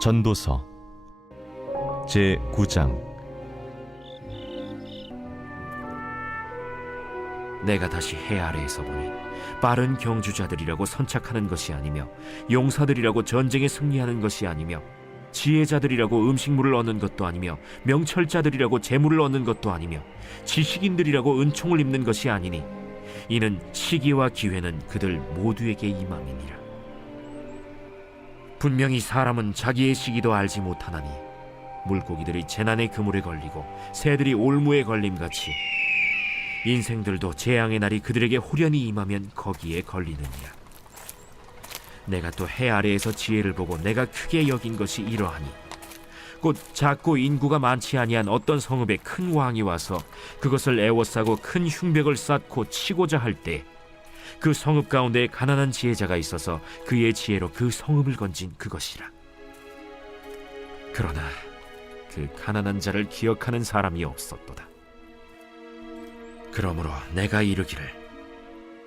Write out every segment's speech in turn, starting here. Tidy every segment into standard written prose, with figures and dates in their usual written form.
전도서 제9장. 내가 다시 해 아래에서 보니 빠른 경주자들이라고 선착하는 것이 아니며 용사들이라고 전쟁에 승리하는 것이 아니며 지혜자들이라고 음식물을 얻는 것도 아니며 명철자들이라고 재물을 얻는 것도 아니며 지식인들이라고 은총을 입는 것이 아니니 이는 시기와 기회는 그들 모두에게 임함이니라. 분명히 사람은 자기의 시기도 알지 못하나니 물고기들이 재난의 그물에 걸리고 새들이 올무에 걸림같이 인생들도 재앙의 날이 그들에게 홀연히 임하면 거기에 걸리느니라. 내가 또 해 아래에서 지혜를 보고 내가 크게 여긴 것이 이러하니 곧 작고 인구가 많지 아니한 어떤 성읍에 큰 왕이 와서 그것을 애워싸고 큰 흉벽을 쌓고 치고자 할 때 그 성읍 가운데 가난한 지혜자가 있어서 그의 지혜로 그 성읍을 건진 그것이라. 그러나 그 가난한 자를 기억하는 사람이 없었도다. 그러므로 내가 이르기를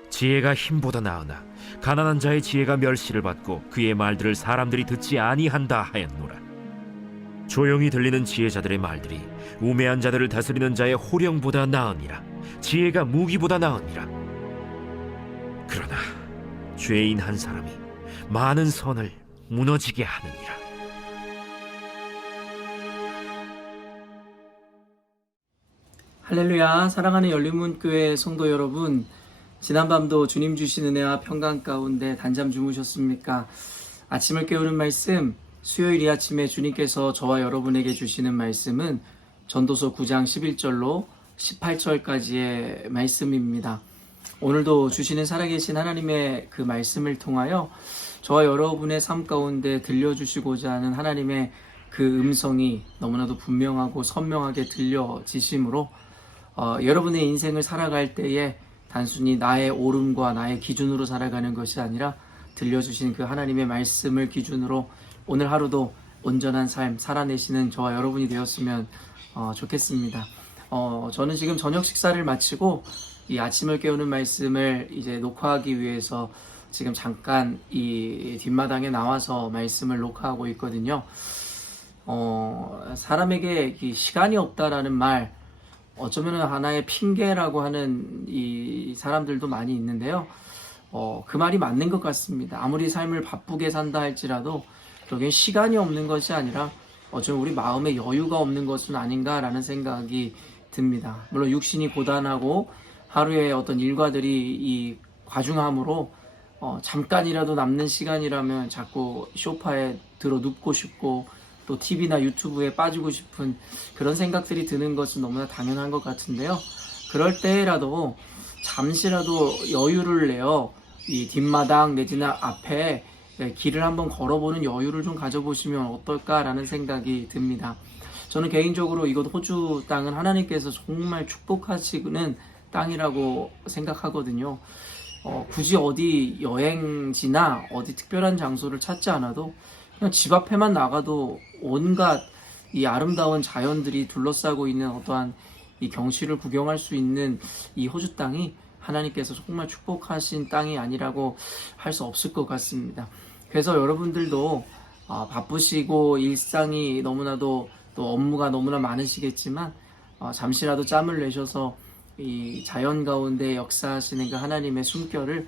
지혜가 힘보다 나으나 가난한 자의 지혜가 멸시를 받고 그의 말들을 사람들이 듣지 아니한다 하였노라. 조용히 들리는 지혜자들의 말들이 우매한 자들을 다스리는 자의 호령보다 나으니라. 지혜가 무기보다 나으니라. 그러나 죄인 한 사람이 많은 선을 무너지게 하느니라. 할렐루야. 사랑하는 열린문교회 성도 여러분, 지난밤도 주님 주신 은혜와 평강 가운데 단잠 주무셨습니까? 아침을 깨우는 말씀, 수요일 이 아침에 주님께서 저와 여러분에게 주시는 말씀은 전도서 9장 11절로 18절까지의 말씀입니다. 오늘도 주시는 살아계신 하나님의 그 말씀을 통하여 저와 여러분의 삶 가운데 들려주시고자 하는 하나님의 그 음성이 너무나도 분명하고 선명하게 들려지심으로 여러분의 인생을 살아갈 때에 단순히 나의 옳음과 나의 기준으로 살아가는 것이 아니라 들려주신 그 하나님의 말씀을 기준으로 오늘 하루도 온전한 삶 살아내시는 저와 여러분이 되었으면 좋겠습니다. 저는 지금 저녁 식사를 마치고 이 아침을 깨우는 말씀을 이제 녹화하기 위해서 지금 잠깐 이 뒷마당에 나와서 말씀을 녹화하고 있거든요. 사람에게 이 시간이 없다라는 말, 어쩌면 하나의 핑계라고 하는 이 사람들도 많이 있는데요. 그 말이 맞는 것 같습니다. 아무리 삶을 바쁘게 산다 할지라도 결국엔 시간이 없는 것이 아니라 어쩌면 우리 마음에 여유가 없는 것은 아닌가라는 생각이 듭니다. 물론 육신이 고단하고 하루에 어떤 일과들이 이 과중함으로 잠깐이라도 남는 시간이라면 자꾸 소파에 들어 눕고 싶고 또 TV나 유튜브에 빠지고 싶은 그런 생각들이 드는 것은 너무나 당연한 것 같은데요. 그럴 때라도 잠시라도 여유를 내어 이 뒷마당 내지는 앞에 길을 한번 걸어보는 여유를 좀 가져보시면 어떨까라는 생각이 듭니다. 저는 개인적으로 이곳 호주 땅은 하나님께서 정말 축복하시는 땅이라고 생각하거든요. 굳이 어디 여행지나 어디 특별한 장소를 찾지 않아도 그냥 집 앞에만 나가도 온갖 이 아름다운 자연들이 둘러싸고 있는 어떠한 이 경치를 구경할 수 있는 이 호주 땅이 하나님께서 정말 축복하신 땅이 아니라고 할 수 없을 것 같습니다. 그래서 여러분들도 바쁘시고 일상이 너무나도 또 업무가 너무나 많으시겠지만 잠시라도 짬을 내셔서 이 자연 가운데 역사하시는 그 하나님의 숨결을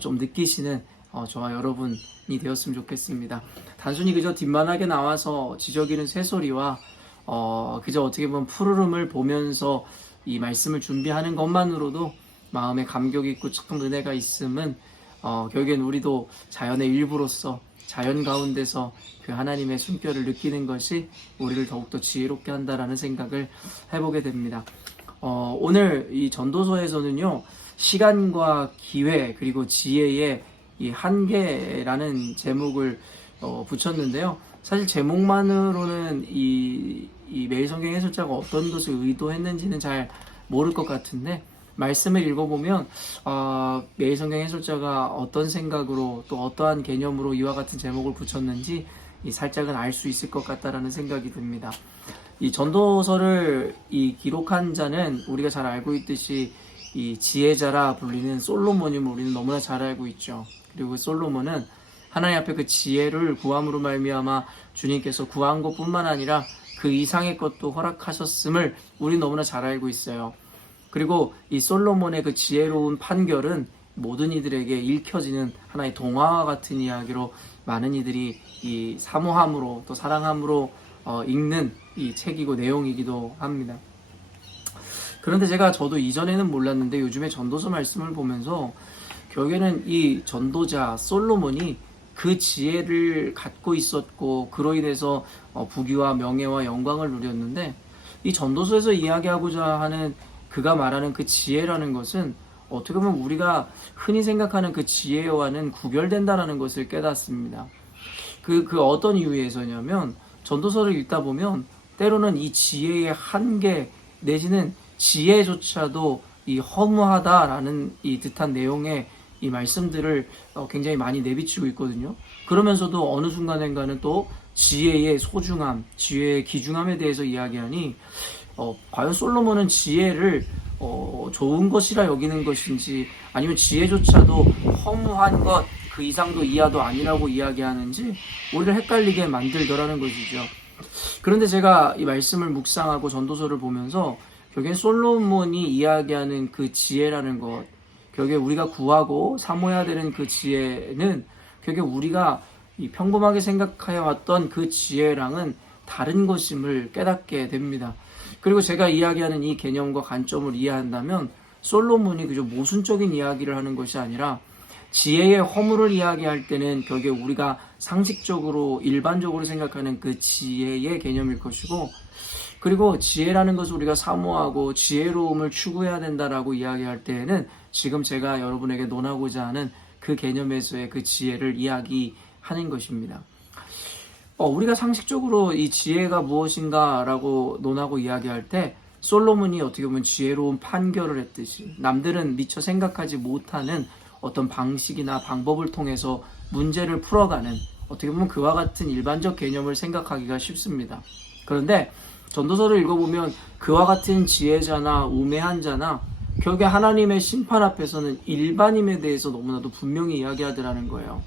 좀 느끼시는 저와 여러분이 되었으면 좋겠습니다. 단순히 그저 뒷마당에 나와서 지저귀는 새소리와 그저 어떻게 보면 푸르름을 보면서 이 말씀을 준비하는 것만으로도 마음에 감격 있고 참 은혜가 있음은 결국엔 우리도 자연의 일부로서 자연 가운데서 그 하나님의 숨결을 느끼는 것이 우리를 더욱더 지혜롭게 한다라는 생각을 해보게 됩니다. 오늘 이 전도서에서는요, 시간과 기회 그리고 지혜의 이 한계라는 제목을 붙였는데요. 사실 제목만으로는 이 매일성경 해설자가 어떤 것을 의도했는지는 잘 모를 것 같은데 말씀을 읽어보면 매일성경 해설자가 어떤 생각으로 또 어떠한 개념으로 이와 같은 제목을 붙였는지 살짝은 알 수 있을 것 같다라는 생각이 듭니다. 이 전도서를 기록한 자는 우리가 잘 알고 있듯이 이 지혜자라 불리는 솔로몬임을 우리는 너무나 잘 알고 있죠. 그리고 솔로몬은 하나님 앞에 그 지혜를 구함으로 말미암아 주님께서 구한 것뿐만 아니라 그 이상의 것도 허락하셨음을 우리 너무나 잘 알고 있어요. 그리고 이 솔로몬의 그 지혜로운 판결은 모든 이들에게 읽혀지는 하나의 동화와 같은 이야기로 많은 이들이 이 사모함으로 또 사랑함으로 읽는 이 책이고 내용이기도 합니다. 그런데 저도 이전에는 몰랐는데 요즘에 전도서 말씀을 보면서 결국에는 이 전도자 솔로몬이 그 지혜를 갖고 있었고 그로 인해서 부귀와 명예와 영광을 누렸는데, 이 전도서에서 이야기하고자 하는 그가 말하는 그 지혜라는 것은 어떻게 보면 우리가 흔히 생각하는 그 지혜와는 구별된다라는 것을 깨닫습니다. 그 어떤 이유에서냐면, 전도서를 읽다 보면 때로는 이 지혜의 한계 내지는 지혜조차도 이 허무하다라는 이 듯한 내용의 이 말씀들을 굉장히 많이 내비치고 있거든요. 그러면서도 어느 순간인가는 또 지혜의 소중함, 지혜의 귀중함에 대해서 이야기하니 과연 솔로몬은 지혜를 좋은 것이라 여기는 것인지, 아니면 지혜조차도 허무한 것 그 이상도 이하도 아니라고 이야기하는지 우리를 헷갈리게 만들더라는 것이죠. 그런데 제가 이 말씀을 묵상하고 전도서를 보면서 결국엔 솔로몬이 이야기하는 그 지혜라는 것, 결국에 우리가 구하고 사모해야 되는 그 지혜는 결국에 우리가 이 평범하게 생각하여 왔던 그 지혜랑은 다른 것임을 깨닫게 됩니다. 그리고 제가 이야기하는 이 개념과 관점을 이해한다면 솔로몬이 그저 모순적인 이야기를 하는 것이 아니라 지혜의 허물을 이야기할 때는 결국에 우리가 상식적으로 일반적으로 생각하는 그 지혜의 개념일 것이고, 그리고 지혜라는 것을 우리가 사모하고 지혜로움을 추구해야 된다라고 이야기할 때에는 지금 제가 여러분에게 논하고자 하는 그 개념에서의 그 지혜를 이야기하는 것입니다. 우리가 상식적으로 이 지혜가 무엇인가라고 논하고 이야기할 때 솔로몬이 어떻게 보면 지혜로운 판결을 했듯이 남들은 미처 생각하지 못하는 어떤 방식이나 방법을 통해서 문제를 풀어가는, 어떻게 보면 그와 같은 일반적 개념을 생각하기가 쉽습니다. 그런데 전도서를 읽어보면 그와 같은 지혜자나 우매한 자나 결국에 하나님의 심판 앞에서는 일반임에 대해서 너무나도 분명히 이야기하더라는 거예요.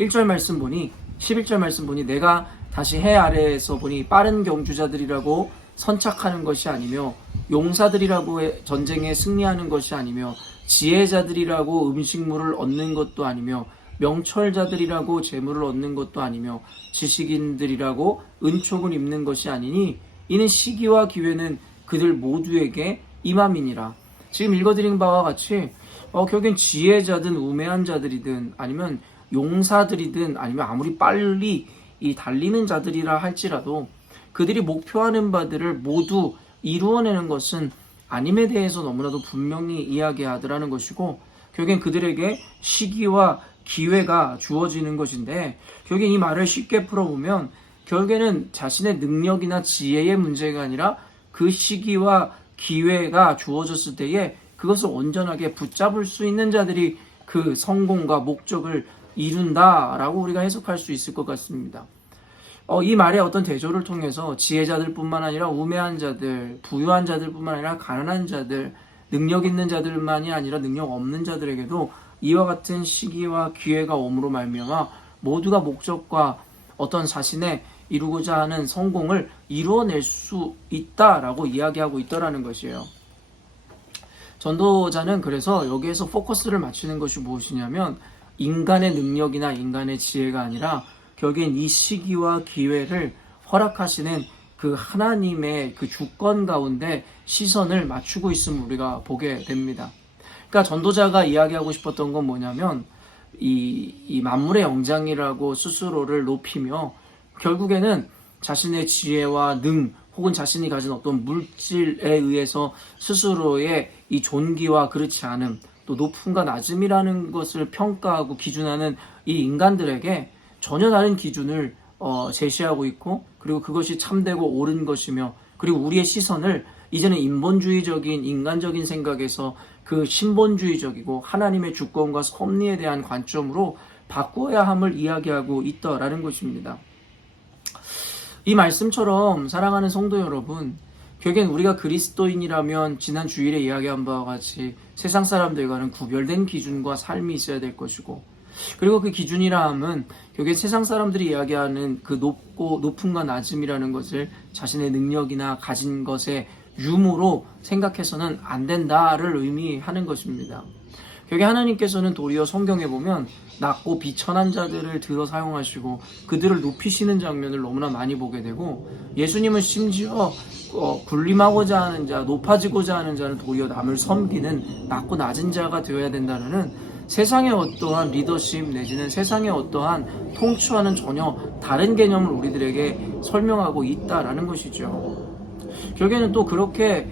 1절 말씀 보니, 11절 말씀 보니 내가 다시 해 아래에서 보니 빠른 경주자들이라고 선착하는 것이 아니며 용사들이라고 전쟁에 승리하는 것이 아니며 지혜자들이라고 음식물을 얻는 것도 아니며 명철자들이라고 재물을 얻는 것도 아니며 지식인들이라고 은총을 입는 것이 아니니 이는 시기와 기회는 그들 모두에게 임함이니라. 지금 읽어드린 바와 같이 결국엔 지혜자든 우매한 자들이든 아니면 용사들이든 아니면 아무리 빨리 이 달리는 자들이라 할지라도 그들이 목표하는 바들을 모두 이루어내는 것은 아님에 대해서 너무나도 분명히 이야기하더라는 것이고, 결국엔 그들에게 시기와 기회가 주어지는 것인데, 결국엔 이 말을 쉽게 풀어보면 결국에는 자신의 능력이나 지혜의 문제가 아니라 그 시기와 기회가 주어졌을 때에 그것을 온전하게 붙잡을 수 있는 자들이 그 성공과 목적을 이룬다라고 우리가 해석할 수 있을 것 같습니다. 이 말의 어떤 대조를 통해서 지혜자들뿐만 아니라 우매한 자들, 부유한 자들뿐만 아니라 가난한 자들, 능력 있는 자들만이 아니라 능력 없는 자들에게도 이와 같은 시기와 기회가 옴으로 말미암아 모두가 목적과 어떤 자신의 이루고자 하는 성공을 이루어낼 수 있다라고 이야기하고 있더라는 것이에요. 전도자는 그래서 여기에서 포커스를 맞추는 것이 무엇이냐면 인간의 능력이나 인간의 지혜가 아니라 결국엔 이 시기와 기회를 허락하시는 그 하나님의 그 주권 가운데 시선을 맞추고 있음을 우리가 보게 됩니다. 그러니까 전도자가 이야기하고 싶었던 건 뭐냐면 이 만물의 영장이라고 스스로를 높이며 결국에는 자신의 지혜와 혹은 자신이 가진 어떤 물질에 의해서 스스로의 이 존귀와 그렇지 않음, 또 높음과 낮음이라는 것을 평가하고 기준하는 이 인간들에게 전혀 다른 기준을 제시하고 있고, 그리고 그것이 참되고 옳은 것이며, 그리고 우리의 시선을 이제는 인본주의적인 인간적인 생각에서 그 신본주의적이고 하나님의 주권과 섭리에 대한 관점으로 바꾸어야 함을 이야기하고 있다라는 것입니다. 이 말씀처럼 사랑하는 성도 여러분, 결국엔 우리가 그리스도인이라면 지난 주일에 이야기한 바와 같이 세상 사람들과는 구별된 기준과 삶이 있어야 될 것이고, 그리고 그 기준이라 함은 결국에 세상 사람들이 이야기하는 그 높음과 낮음이라는 것을 자신의 능력이나 가진 것의 유무로 생각해서는 안 된다를 의미하는 것입니다. 결국에 하나님께서는 도리어 성경에 보면 낮고 비천한 자들을 들어 사용하시고 그들을 높이시는 장면을 너무나 많이 보게 되고, 예수님은 심지어 군림하고자 하는 자, 높아지고자 하는 자는 도리어 남을 섬기는 낮고 낮은 자가 되어야 된다는 세상의 어떠한 리더십 내지는 세상의 어떠한 통치와는 전혀 다른 개념을 우리들에게 설명하고 있다라는 것이죠. 결국에는 또 그렇게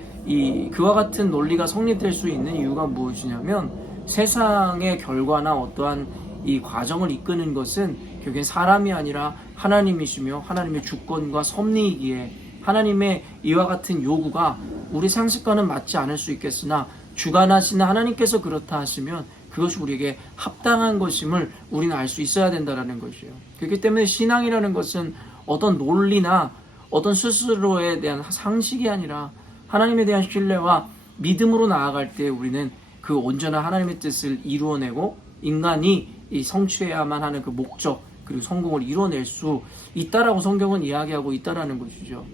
그와 같은 논리가 성립될 수 있는 이유가 무엇이냐면, 세상의 결과나 어떠한 이 과정을 이끄는 것은 결국엔 사람이 아니라 하나님이시며 하나님의 주권과 섭리이기에, 하나님의 이와 같은 요구가 우리 상식과는 맞지 않을 수 있겠으나 주관하시는 하나님께서 그렇다 하시면 그것이 우리에게 합당한 것임을 우리는 알 수 있어야 된다는 것이에요. 그렇기 때문에 신앙이라는 것은 어떤 논리나 어떤 스스로에 대한 상식이 아니라 하나님에 대한 신뢰와 믿음으로 나아갈 때 우리는 그 온전한 하나님의 뜻을 이루어내고 인간이 성취해야만 하는 그 목적 그리고 성공을 이루어낼 수 있다라고 성경은 이야기하고 있다라는 것이죠.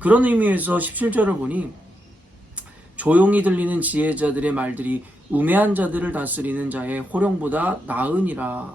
그런 의미에서 17절을 보니 조용히 들리는 지혜자들의 말들이 우매한 자들을 다스리는 자의 호령보다 나으니라.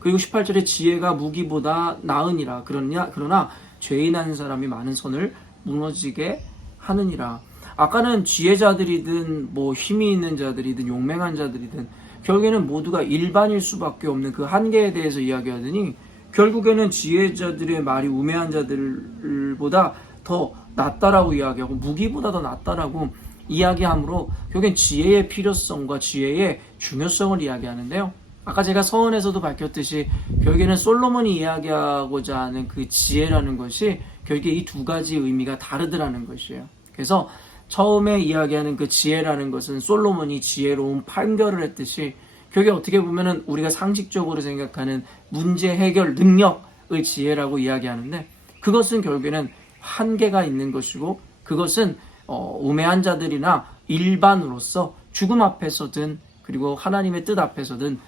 그리고 18절에 지혜가 무기보다 나으니라. 그러나 죄인 한 사람이 많은 선을 무너지게 하느니라. 아까는 지혜자들이든 힘이 있는 자들이든 용맹한 자들이든 결국에는 모두가 일반일 수밖에 없는 그 한계에 대해서 이야기하더니, 결국에는 지혜자들의 말이 우매한 자들보다 더 낫다라고 이야기하고 무기보다 더 낫다라고 이야기하므로 결국엔 지혜의 필요성과 지혜의 중요성을 이야기하는데요. 아까 제가 서원에서도 밝혔듯이 결국에는 솔로몬이 이야기하고자 하는 그 지혜라는 것이 결국에 이 두 가지 의미가 다르더라는 것이에요. 그래서 처음에 이야기하는 그 지혜라는 것은 솔로몬이 지혜로운 판결을 했듯이 결국에 어떻게 보면은 우리가 상식적으로 생각하는 문제 해결 능력을 지혜라고 이야기하는데, 그것은 결국에는 한계가 있는 것이고 그것은 우매한 자들이나 일반으로서 죽음 앞에서든 그리고 하나님의 뜻 앞에서든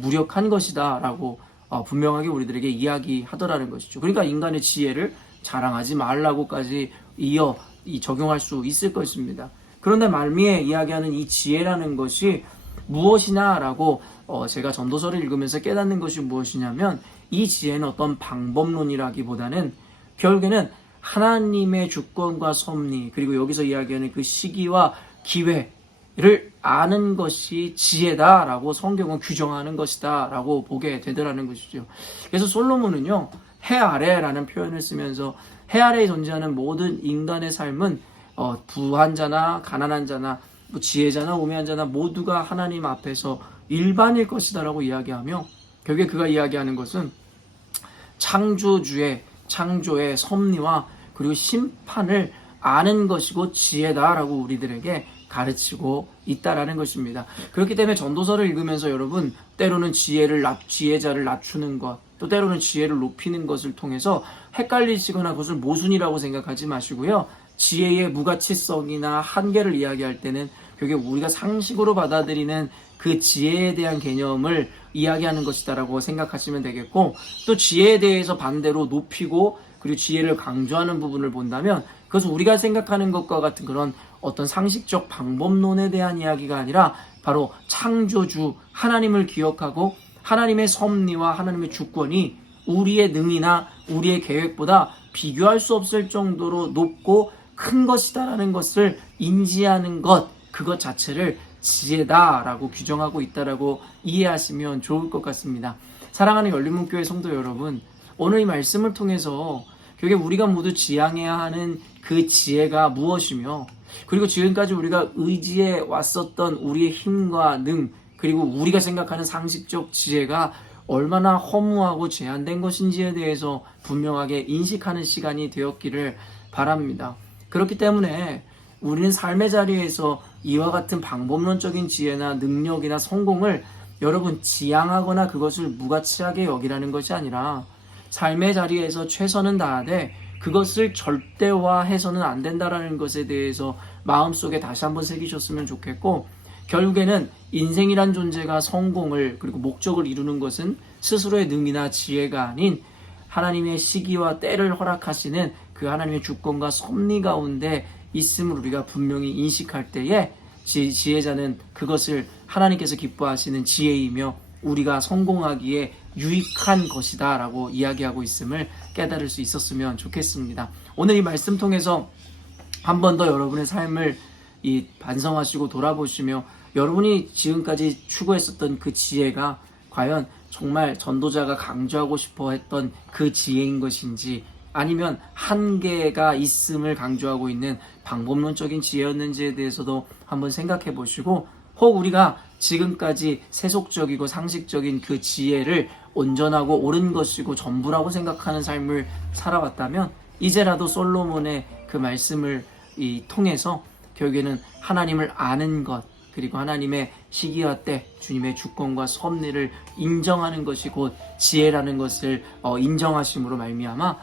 무력한 것이다 라고 분명하게 우리들에게 이야기하더라는 것이죠. 그러니까 인간의 지혜를 자랑하지 말라고까지 이어 적용할 수 있을 것입니다. 그런데 말미에 이야기하는 이 지혜라는 것이 무엇이냐라고 제가 전도서를 읽으면서 깨닫는 것이 무엇이냐면, 이 지혜는 어떤 방법론이라기보다는 결국에는 하나님의 주권과 섭리 그리고 여기서 이야기하는 그 시기와 기회를 아는 것이 지혜다라고 성경은 규정하는 것이다 라고 보게 되더라는 것이죠. 그래서 솔로몬은요, 해 아래라는 표현을 쓰면서 해 아래에 존재하는 모든 인간의 삶은 부한 자나 가난한 자나 지혜자나 우매한 자나 모두가 하나님 앞에서 일반일 것이다라고 이야기하며, 결국에 그가 이야기하는 것은 창조의 섭리와 그리고 심판을 아는 것이고 지혜다라고 우리들에게 가르치고 있다라는 것입니다. 그렇기 때문에 전도서를 읽으면서 여러분, 때로는 지혜자를 낮추는 것, 또 때로는 지혜를 높이는 것을 통해서 헷갈리시거나 그것을 모순이라고 생각하지 마시고요. 지혜의 무가치성이나 한계를 이야기할 때는 결국 우리가 상식으로 받아들이는 그 지혜에 대한 개념을 이야기하는 것이다라고 생각하시면 되겠고, 또 지혜에 대해서 반대로 높이고 그리고 지혜를 강조하는 부분을 본다면 그것은 우리가 생각하는 것과 같은 그런 어떤 상식적 방법론에 대한 이야기가 아니라 바로 창조주 하나님을 기억하고 하나님의 섭리와 하나님의 주권이 우리의 능이나 우리의 계획보다 비교할 수 없을 정도로 높고 큰 것이다라는 것을 인지하는 것, 그것 자체를 지혜다라고 규정하고 있다라고 이해하시면 좋을 것 같습니다. 사랑하는 열린문교회 성도 여러분, 오늘 이 말씀을 통해서 결국에 우리가 모두 지향해야 하는 그 지혜가 무엇이며, 그리고 지금까지 우리가 의지해 왔었던 우리의 힘과 능, 그리고 우리가 생각하는 상식적 지혜가 얼마나 허무하고 제한된 것인지에 대해서 분명하게 인식하는 시간이 되었기를 바랍니다. 그렇기 때문에 우리는 삶의 자리에서 이와 같은 방법론적인 지혜나 능력이나 성공을 여러분 지향하거나 그것을 무가치하게 여기라는 것이 아니라 삶의 자리에서 최선은 다하되 그것을 절대화해서는 안 된다라는 것에 대해서 마음속에 다시 한번 새기셨으면 좋겠고, 결국에는 인생이란 존재가 성공을 그리고 목적을 이루는 것은 스스로의 능이나 지혜가 아닌 하나님의 시기와 때를 허락하시는 그 하나님의 주권과 섭리 가운데 있음을 우리가 분명히 인식할 때에 지혜자는 그것을 하나님께서 기뻐하시는 지혜이며 우리가 성공하기에 유익한 것이다 라고 이야기하고 있음을 깨달을 수 있었으면 좋겠습니다. 오늘 이 말씀 통해서 한 번 더 여러분의 삶을 반성하시고 돌아보시며 여러분이 지금까지 추구했었던 그 지혜가 과연 정말 전도자가 강조하고 싶어 했던 그 지혜인 것인지 아니면 한계가 있음을 강조하고 있는 방법론적인 지혜였는지에 대해서도 한번 생각해 보시고 혹 우리가 지금까지 세속적이고 상식적인 그 지혜를 온전하고 옳은 것이고 전부라고 생각하는 삶을 살아왔다면 이제라도 솔로몬의 그 말씀을 통해서 결국에는 하나님을 아는 것 그리고 하나님의 시기와 때 주님의 주권과 섭리를 인정하는 것이 곧 지혜라는 것을 인정하심으로 말미암아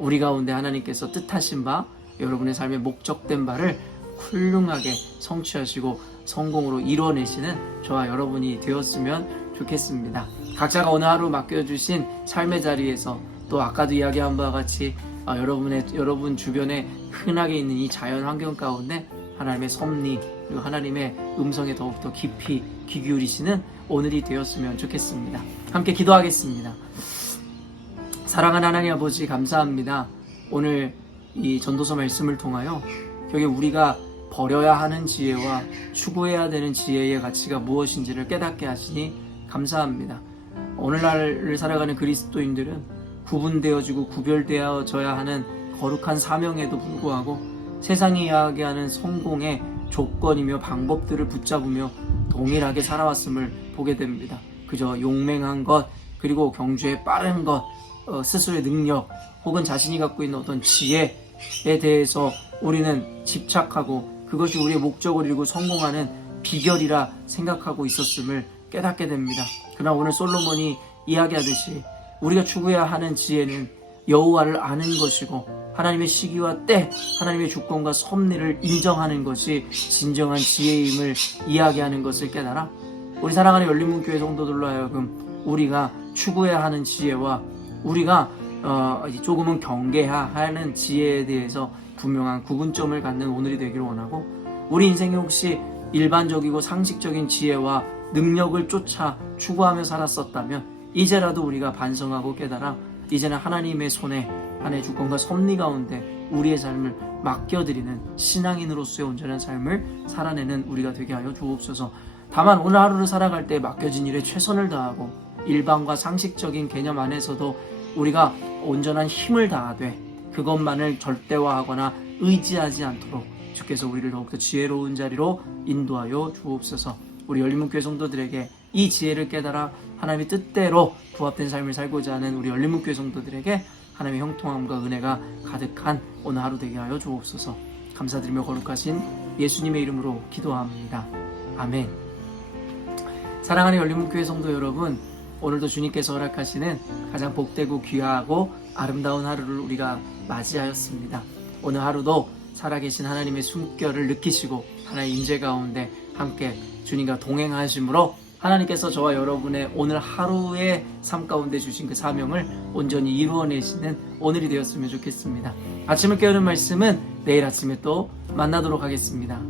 우리 가운데 하나님께서 뜻하신 바 여러분의 삶에 목적된 바를 훌륭하게 성취하시고 성공으로 이루어내시는 저와 여러분이 되었으면 좋겠습니다. 각자가 오늘 하루 맡겨주신 삶의 자리에서 또 아까도 이야기한 바와 같이 여러분 주변에 흔하게 있는 이 자연 환경 가운데 하나님의 섭리 그리고 하나님의 음성에 더욱더 깊이 귀 기울이시는 오늘이 되었으면 좋겠습니다. 함께 기도하겠습니다. 사랑하는 하나님 아버지 감사합니다. 오늘 이 전도서 말씀을 통하여 결국 우리가 버려야 하는 지혜와 추구해야 되는 지혜의 가치가 무엇인지를 깨닫게 하시니 감사합니다. 오늘날을 살아가는 그리스도인들은 구분되어지고 구별되어져야 하는 거룩한 사명에도 불구하고 세상이 이야기하는 성공의 조건이며 방법들을 붙잡으며 동일하게 살아왔음을 보게 됩니다. 그저 용맹한 것 그리고 경주에 빠른 것 스스로의 능력 혹은 자신이 갖고 있는 어떤 지혜에 대해서 우리는 집착하고 그것이 우리의 목적을 이루고 성공하는 비결이라 생각하고 있었음을 깨닫게 됩니다. 그러나 오늘 솔로몬이 이야기하듯이 우리가 추구해야 하는 지혜는 여호와를 아는 것이고 하나님의 시기와 때 하나님의 주권과 섭리를 인정하는 것이 진정한 지혜임을 이야기하는 것을 깨달아 우리 사랑하는 열린문교회 성도들로 하여금 우리가 추구해야 하는 지혜와 우리가 조금은 경계해야 하는 지혜에 대해서 분명한 구분점을 갖는 오늘이 되기를 원하고 우리 인생에 혹시 일반적이고 상식적인 지혜와 능력을 쫓아 추구하며 살았었다면 이제라도 우리가 반성하고 깨달아 이제는 하나님의 손에 하나님의 주권과 섭리 가운데 우리의 삶을 맡겨드리는 신앙인으로서의 온전한 삶을 살아내는 우리가 되게 하여 주옵소서. 다만 오늘 하루를 살아갈 때 맡겨진 일에 최선을 다하고 일반과 상식적인 개념 안에서도 우리가 온전한 힘을 다하되 그것만을 절대화하거나 의지하지 않도록 주께서 우리를 더욱더 지혜로운 자리로 인도하여 주옵소서. 우리 열린문교회 성도들에게 이 지혜를 깨달아 하나님의 뜻대로 부합된 삶을 살고자 하는 우리 열린문교회 성도들에게 하나님의 형통함과 은혜가 가득한 오늘 하루 되게 하여 주옵소서. 감사드리며 거룩하신 예수님의 이름으로 기도합니다. 아멘. 사랑하는 열린문교회 성도 여러분, 오늘도 주님께서 허락하시는 가장 복되고 귀하고 아름다운 하루를 우리가 맞이하였습니다. 오늘 하루도 살아계신 하나님의 숨결을 느끼시고 하나님의 임재 가운데 함께 주님과 동행하심으로 하나님께서 저와 여러분의 오늘 하루의 삶 가운데 주신 그 사명을 온전히 이루어내시는 오늘이 되었으면 좋겠습니다. 아침을 깨우는 말씀은 내일 아침에 또 만나도록 하겠습니다.